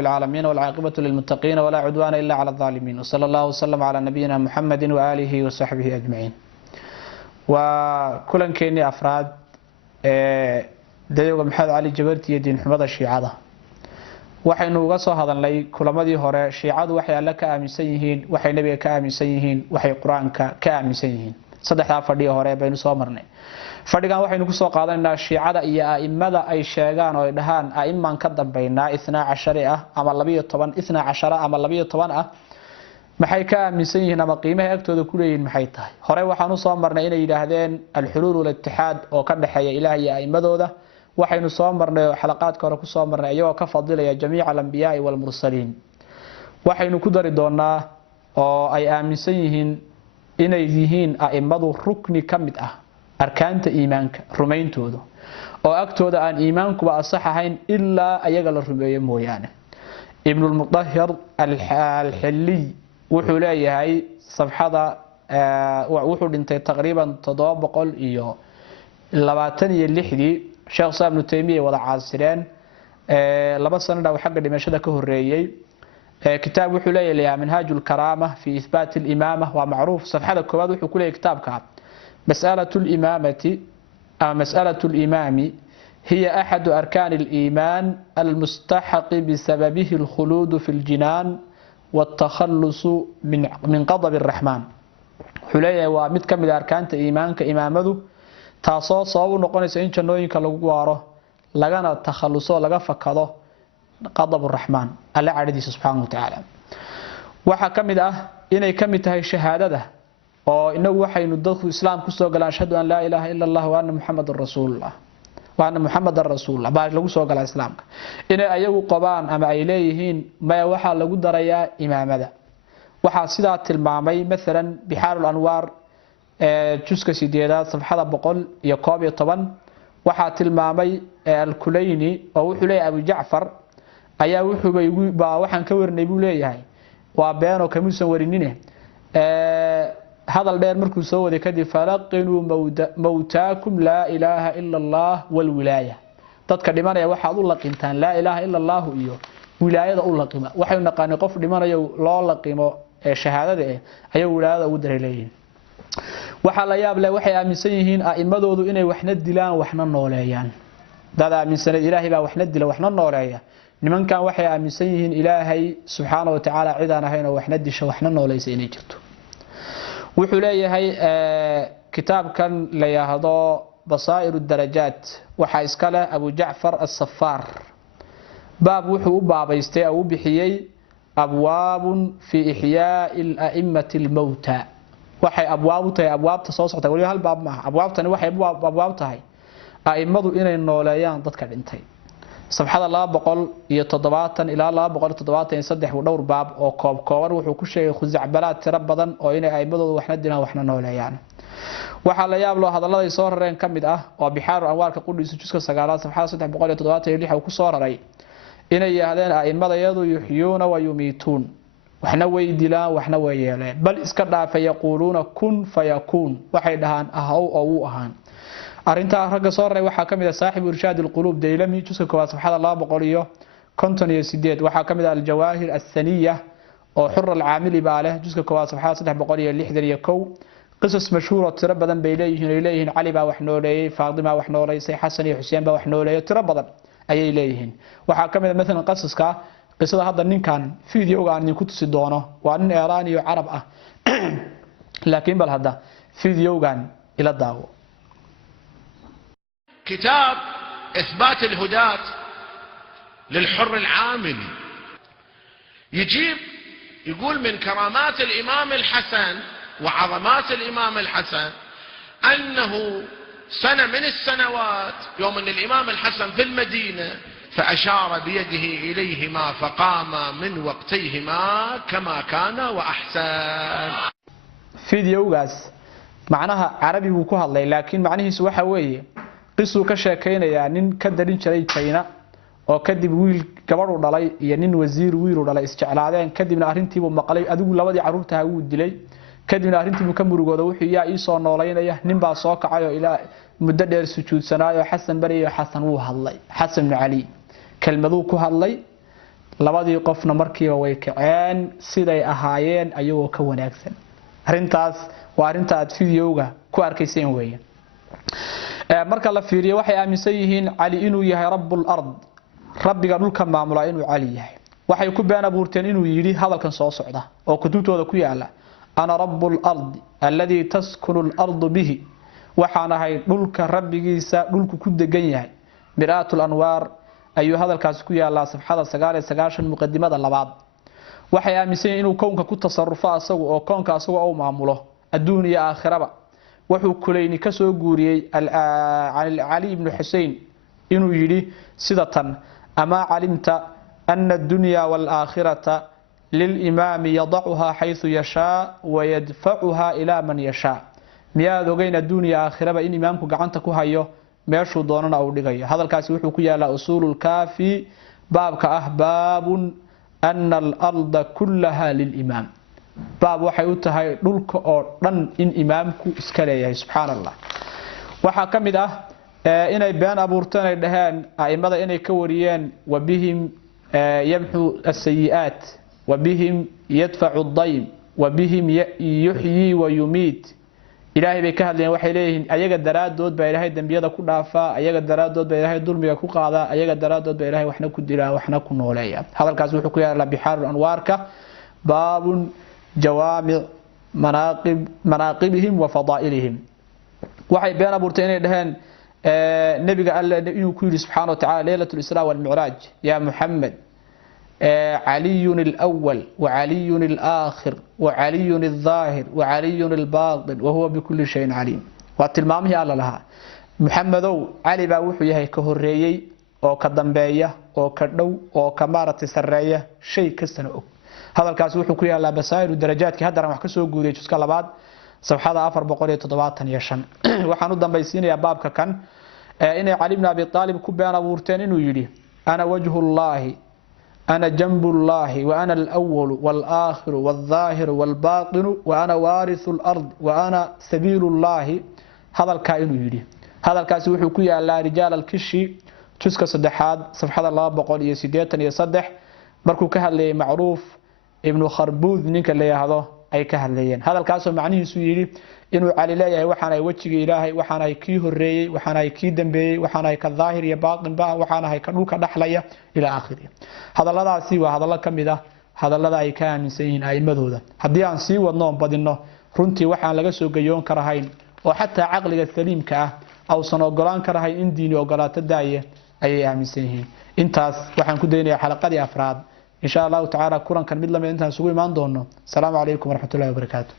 رب العالمين والعاقبة للمتقين ولا عدوان إلا على الظالمين وصلى الله وسلم على نبينا محمد وآله وصحبه أجمعين وكلن كيني أفراد دايوغا محمد علي جبرتي دين حمد الشيعة waxaynu uga soo hadalnay kulamadii hore shiicadu waxay alla ka aaminsan yihiin waxay nabiga ka aaminsan yihiin waxay quraanka ka aaminsan yihiin saddexda fadhiyo hore baynu soo marnay fadhigan waxaynu ku soo qaadanaynaa shiicada iyo aimada ay sheegaan oo ay dhahaan aiman ka dambeynaa 12 ah ama 12 12 ama 12 ah maxay ka aaminsan yihiin ama qiimaha agtooda ku leeyihiin maxay tahay hore waxaanu soo marnay inay yiraahdeen al-hulul wal ittihad oo ka dhaxeeya ilaahay iyo aimadooda waxaynu soo marnay xalaqaadka hore ku soo marnay ayagoo ka fadilaya jamiica al-anbiyaa wal mursaliin waxaynu ku dari doonaa oo ay aaminsan yihiin inay yihiin aimadu rukni kamid ah arkaanta iimaanka rumayntooda oo agtooda aan iimaankuba asax ahayn ilaa ayaga la rumeeyo mooyaane ibn al-mutahhir al-hilli wuxuu leeyahay safxada wuxuu dhintay taqriiban 726 sheekh Saab ibn Taymiyyah wada caasireen laba sanad xagga dhimashada ka horeeyay kitaab wuxuu leeyahay manhajul karama fi ithbat al-imama wa ma'ruf safxada koobaad wuxuu ku leeyahay kitaabka mas'alatu al-imamati aw mas'alatu al-imami هي أحد أركان الإيمان المستحق بسببه الخلود في الجنان والتخلص من غضب الرحمن حليه ومد كمل أركان الإيمان كإمامته taasoo sabab u noqonaysa in jannooyinka lagu waaro lagana takhaluso laga fakado qadab ar-rahman alla caridiisa subhanahu wa ta'ala waxa kamid ah inay kamid tahay shahaadada oo inagu waxaynu dadku islaam ku soo galaan shahadu an la ilaha illa allah wa anna muhammadar rasuulullah baa lagu soo galaa islaamka inay ayagu qabaan ama ay leeyihiin ma waxa lagu darayaa imaamada waxa sida tilmaamay midalan biharul anwar juska sideedaad safxada 111 waxa tilmaamay al-Kulayni oo wuxuu leeyahay Abu Ja'far ayaa wuxuu baa waxaan ka warnay buu leeyahay waa been oo kamuusan warinine hadal dheer markuu soo waday kadib falaqinu mawtaakum la ilaha illa allah wal wilaya dadka dhimanaya waxa u laqintaan la ilaha illa allah iyo wilaayada u laqima waxay naqaan qof dhimanayo loo laqimo shahaadada ayaa wilaayada ugu dareeleeyeen waxa la yaab leh waxay aaminsan yihiin aimadoodu inay waxna dilaan waxna nooleeyaan dad aaminsan ilaahay baa waxna dila waxna nooleeya nimankan waxay aaminsan yihiin ilaahay subhanahu wa ta'ala cidaan ahayn oo waxna disho waxna nooleeysa inay jirto wuxuu leeyahay kitaabkan la yiraahdo basaa'ir ad-darajat waxa iska leh Abu Ja'far as-Saffar baab wuxuu u baabaystay oo bixiyay abwaabun fi ihya'i al-a'immati al-mawta waxay abwaabta soo socota wali hal baab ma abwaabtani waxay abwaab tahay aimadu inay nooleeyaan dadka dhintay safxada 270 ilaa 273 dhowr baab oo kooban wuxuu ku sheegay khuzacbalaad tira badan oo inay aimadoodu waxna dilaan waxna nooleeyaan waxa la yaab loo hadalada ay soo rareen kamid ah oo bixaar anwaarka qudhiisa juska 9 safxada 376 ku soo raray inay yiraahdeen aimadayadu yuhyuna wa yumitun waxna way dilaan waxna way yeeleen bal iska dhaafay yaquluuna kun fayakun waxay dhahaan ahaw oo u ahaan arinta ragga soo raray waxa kamid ah saaxiib irshad alqulub daylami juska koowaad safxada 258 waxa kamid ah al-jawahir as-saniyah oo xurr al-aamili baaleh juska koowaad safxada 361 qisas mashhuur oo tiro badan bay leeyihiin Ali baa wax nooleeyay Faadima wax nooleysay Xasan iyo Xuseen baa wax nooleeyay tiro badan ayay leeyihiin waxa kamid ah midalan qisaska qisada hadda ninkan fiidiyowga aan ku tusi doono waa nin Iiraan iyo Arab ah laakiin bal hadda fiidiyowgan ila daawo كتاب إثبات الهداة للحر العاملي يجيب يقول من كرامات الإمام الحسن وعظمات الإمام الحسن أنه سنة من السنوات يوم أن الإمام الحسن في المدينة فأشار بيده إليهما فقام من وقتيهما كما كان وأحسن فيديوغاس معناها عربي وكوها الله لكن معناه سوى حويه قصو كشاكينيا نين كدرين جري China oo kadib wiil gabar u dhalay iyo nin wasiir wiil u dhalay isjeclaadeen kadibna arintii uu maqlay adigu labadii caruurta uu dilay kadibna arintii uu ka murugooday wuxuu yaa soo nooleynaya nin baa soo kacay oo ilaa muddo dheer sujuudsanaayo Xasan bari iyo Xasan uu hadlay Xasan ibn Ali kelmadu ku hadlay labadii qofna markiiba way kaceen siday ahaayeen ayagoo ka wanaagsan. arintaas waa arinta aad fiidiyowga ku arkayseen weeye. marka la fiiriyo waxay aaminsan yihiin cali inuu yahay rabbul ard, rabbiga dhulka maamula inuu cali yahay. waxay ku been abuurteen inuu yiri hadalkan soo socda oo kutubtooda ku yaala ana rabbul ard alladhi taskunu al-ard bihi, waxaan ahay dhulka rabbigiisa dhulku ku degan yahay. miraatul anwaar ayuu hadalkaas ku yaala safxada 99 muqaddimada labaad. waxay aaminsan inuu koonka ku tasarrufo asagu oo koonka asagu oo maamulo adduun iyo aakhiraba. wuxuu kulayni ka soo guuriyay Ali ibn Hussein inuu yiri sidatan ama calimta anna ad-dunya wal aakhirata lil imam yad'uha haythu yasha wa yadfa'uha ila man yasha. miyaad ogeyn adduunya aakhiraba in imaamku gacanta ku hayo meeshuu doonana uu dhigayo. hadalkaasi wuxuu ku yaala usulul kaafi baabka baabun anna al-ard kullaha lil imam. baab waxay u tahay dhulka oo dhan in imaamku iska leeyahay. subhanallah. waxa kamid inay been abuurtaan ay dhahaan aimada inay ka wariyeen wabihim yamhu as-sayi'at wabihim yadfa'u ad-daym wabihim yuhyi wa yumit. ilaahay bay ka hadlayeen waxay leeyihiin ayaga daraadood baa ilaahay dambiyada ku dhaafaa, ayaga daraadood baa ilaahay dulmiga ku qaadaa, ayaga daraadood baa ilaahay waxna ku dilaa waxna ku nooleeyaa. hadalkaas wuxuu ku yaala bihaarul anwaarka baabun jawaami' manaqibihim wa fadaa'ilihim. waxay been abuurteen inay dhahaan nabiga alla inuu ku yiri subhanahu wa ta'ala laylatul isra wal mi'raj ya muhammad علي الأول وعلي الآخر وعلي الظاهر وعلي الباطن وهو بكل شيء عليم. واتلمامه على لها محمدو علي با وحو yahay ka horeeyay oo ka dambeeya oo ka dhow oo ka maartay sareeya shay kastana og. hadalkaas wuxuu ku yaalaa basaa'iru darajaadkii haddana wax ka soo guuray juska labaad safxada 475. waxaan u dambaysiinayaa baabka kan inay Ali ibn Abi Talib ku been abuurteen inuu yiri ana wajhullahi أنا جنب الله وأنا الأول والآخر والظاهر والباطن وأنا وارث الأرض وأنا سبيل الله. هذا الكائن يري هذا الكاسي وحو كو يالا رجال الكشي جزء صدحاد صفحه الله بقول يسيدتن يصدح markuu ka hadlayay macruuf ibn kharbud ninka leeyahay ay ka hadlayeen. hadalkaas macnihiisu yiri inuu cali leeyahay waxaan ay wajiga ilaahay, waxaan ay kii horeeyay, waxaan ay kii dambeeyay, waxaan ay ka zaahir iyo baatin ba, waxaan ay ka dhulka dhaxlaya ila aakhiri. hadalladaasi waa hadallo kamid hadallada ay ka aaminsan yihiin aimadooda. haddii aan sii wadno badino runtii waxaan laga soo gayoon karahayn oo xataa aqliga saliimka aw san ogolaan karahay in diini ogolaato daaye ayay aaminsan yihiin. intaas waxaan ku daynayaa xalaqadii afraad إن شاء الله تعالى كورن كان مدلم إنتهى سوي ما عندهم. السلام عليكم ورحمة الله وبركاته.